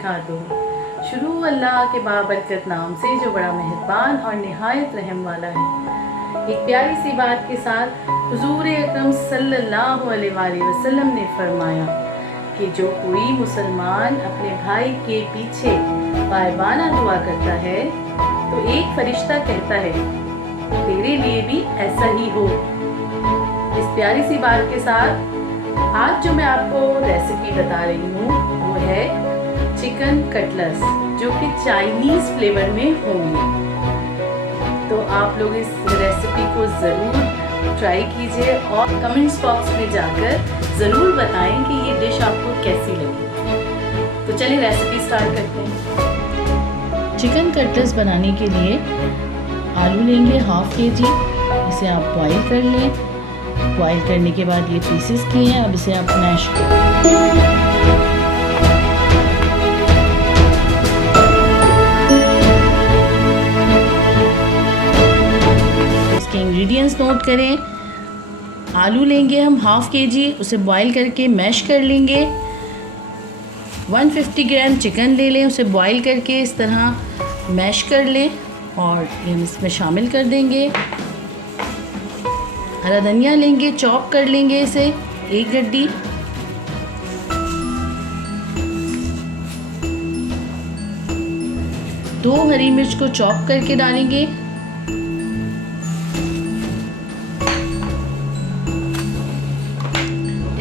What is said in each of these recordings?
वबरकातुहू। शुरू अल्लाह के बाबरकत नाम से जो बड़ा मेहरबान और निहायत रहम वाला है। एक प्यारी सी बात के साथ हुजूर अकरम सल्लल्लाहु अलैहि वसल्लम ने फरमाया कि जो कोई मुसलमान अपने भाई के पीछे गायबाना दुआ करता है तो एक फरिश्ता कहता है तेरे लिए भी ऐसा ही हो। इस प्यारी सी बात के साथ आज जो मैं आपको रेसिपी बता रही हूँ वो है चिकन कटलेट्स, जो कि चाइनीज़ फ्लेवर में होंगे। तो आप लोग इस रेसिपी को ज़रूर ट्राई कीजिए और कमेंट्स बॉक्स में जाकर ज़रूर बताएं कि ये डिश आपको कैसी लगी। तो चलिए रेसिपी स्टार्ट करते हैं। चिकन कटलेट्स बनाने के लिए आलू लेंगे हाफ kg, इसे आप बॉईल कर लें। बॉईल करने के बाद ये पीसेस किए हैं, अब इसे आप मैश करें। इंग्रेडिएंट्स नोट करें। आलू लेंगे हम हाफ kg, उसे बॉईल करके मैश कर लेंगे। 150 ग्राम चिकन ले लें, उसे बॉईल करके इस तरह मैश कर लें और ये हम इसमें शामिल कर देंगे। हरा धनिया लेंगे, चॉप कर लेंगे इसे 1 गड्डी। दो हरी मिर्च को चॉप करके डालेंगे।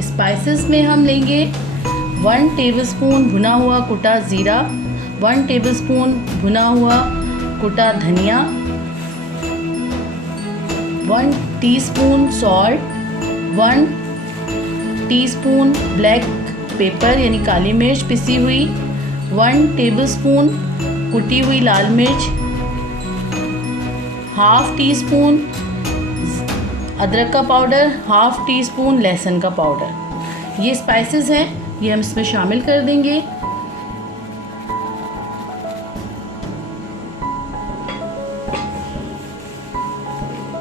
स्पाइसेस में हम लेंगे 1 टेबलस्पून भुना हुआ कुटा ज़ीरा, 1 टेबलस्पून भुना हुआ कुटा धनिया, 1 teaspoon salt, 1 teaspoon black pepper यानी काली मिर्च पिसी हुई, 1 टेबलस्पून कुटी हुई लाल मिर्च, हाफ टी स्पून अदरक का पाउडर, हाफ टी स्पून लहसुन का पाउडर। ये स्पाइसेस हैं, ये हम इसमें शामिल कर देंगे।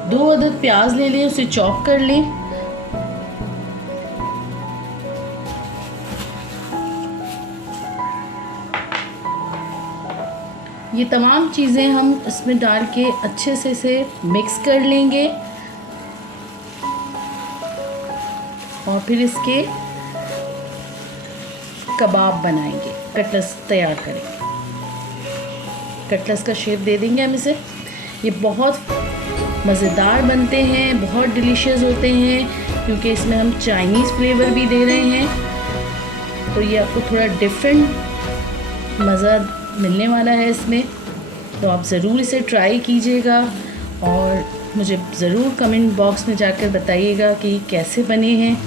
दो अदद प्याज ले लें, उसे चॉप कर लें। ये तमाम चीज़ें हम इसमें डाल के अच्छे से इसे मिक्स कर लेंगे और फिर इसके कबाब बनाएंगे, कटलेट्स तैयार करेंगे। कटलेट्स का शेप दे देंगे हम इसे। ये बहुत मज़ेदार बनते हैं, बहुत डिलीशियस होते हैं क्योंकि इसमें हम चाइनीज़ फ्लेवर भी दे रहे हैं। तो ये आपको थोड़ा डिफरेंट मज़ा मिलने वाला है इसमें। तो आप ज़रूर इसे ट्राई कीजिएगा और मुझे ज़रूर कमेंट बॉक्स में जाकर बताइएगा कि कैसे बने हैं।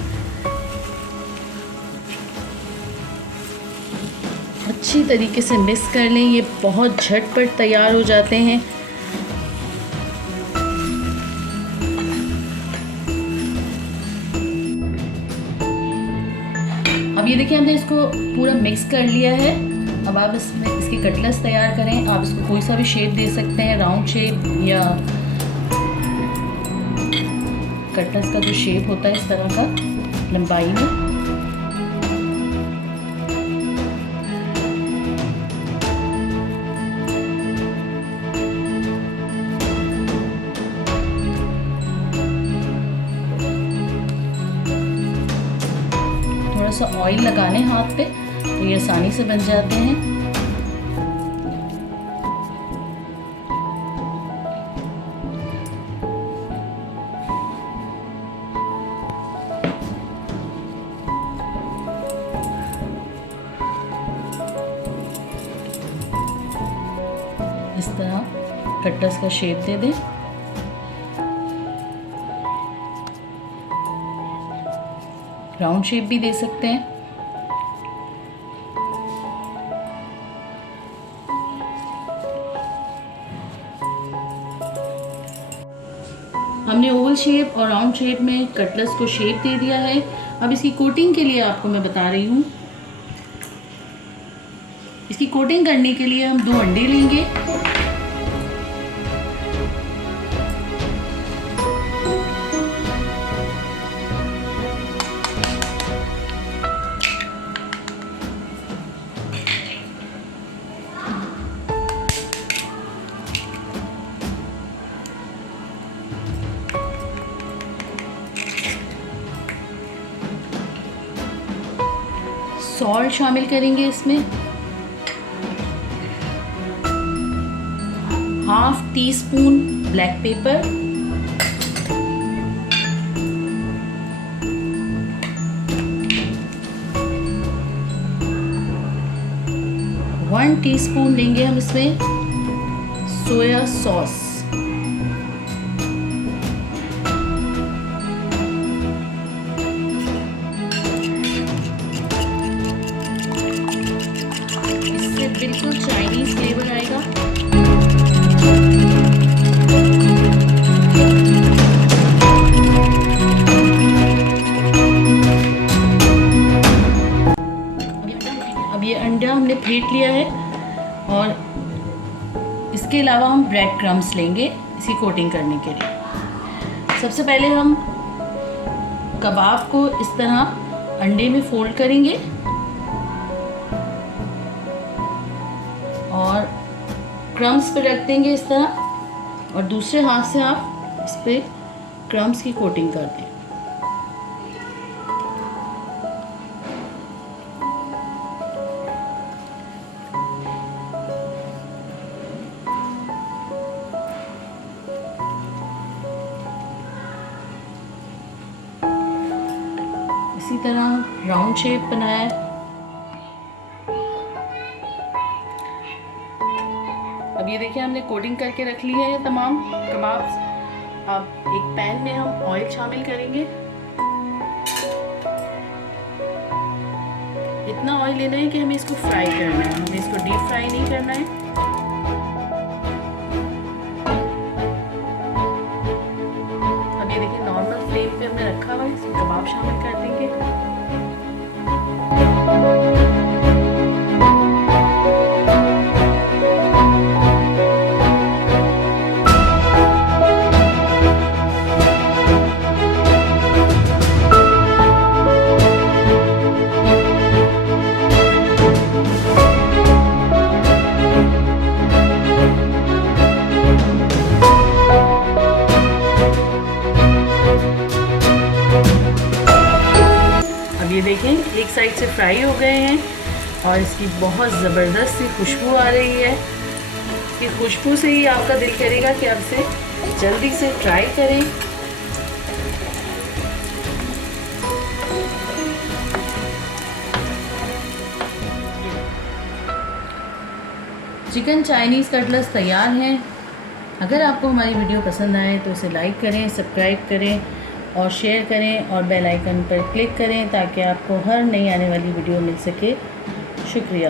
अच्छी तरीके से मिक्स कर लें, ये बहुत झटपट तैयार हो जाते हैं। अब ये देखिए हमने इसको पूरा मिक्स कर लिया है। अब आप इसमें इसके कटलेट्स तैयार करें। आप इसको कोई सा भी शेप दे सकते हैं, राउंड शेप या कटलेट्स का जो शेप होता है इस तरह का लंबाई में। थोड़ा सा ऑयल लगाने हाथ पे तो ये आसानी से बन जाते हैं। इस तरह कटलेट्स का शेप दे दें। राउंड शेप भी दे सकते हैं। हमने ओवल शेप और राउंड शेप में कटलेट्स को शेप दे दिया है। अब इसकी कोटिंग के लिए आपको मैं बता रही हूँ। इसकी कोटिंग करने के लिए हम 2 अंडे लेंगे। सॉल्ट शामिल करेंगे इसमें, 1/2 टीस्पून ब्लैक पेपर, 1 टीस्पून लेंगे हम इसमें सोया सॉस, इससे बिल्कुल चाइनीज फ्लेवर आएगा। अब ये अंडा हमने फेंट लिया है और इसके अलावा हम ब्रेड क्रम्स लेंगे इसी कोटिंग करने के लिए। सबसे पहले हम कबाब को इस तरह अंडे में फोल्ड करेंगे और क्रम्स पे रख देंगे इस तरह, और दूसरे हाथ से आप इस पे क्रम्स की कोटिंग कर दें। इसी तरह राउंड शेप बनाया है। अब ये देखिए हमने कोटिंग करके रख ली है ये तमाम कबाब। अब एक पैन में हम ऑयल शामिल करेंगे। इतना ऑयल लेना है कि हमें इसको फ्राई करना है, हमें इसको डीप फ्राई नहीं करना है। अब ये देखिए नॉर्मल फ्लेम पे हमने रखा हुआ है, इसमें कबाब शामिल कर देंगे। ये देखें एक साइड से फ्राई हो गए हैं और इसकी बहुत ज़बरदस्त सी खुशबू आ रही है। इसकी खुशबू से ही आपका दिल करेगा कि आप इसे जल्दी से ट्राई करें। चिकन चाइनीज़ कटलेट्स तैयार हैं। अगर आपको हमारी वीडियो पसंद आए तो इसे लाइक करें, सब्सक्राइब करें और शेयर करें और बेल आइकन पर क्लिक करें ताकि आपको हर नई आने वाली वीडियो मिल सके। शुक्रिया।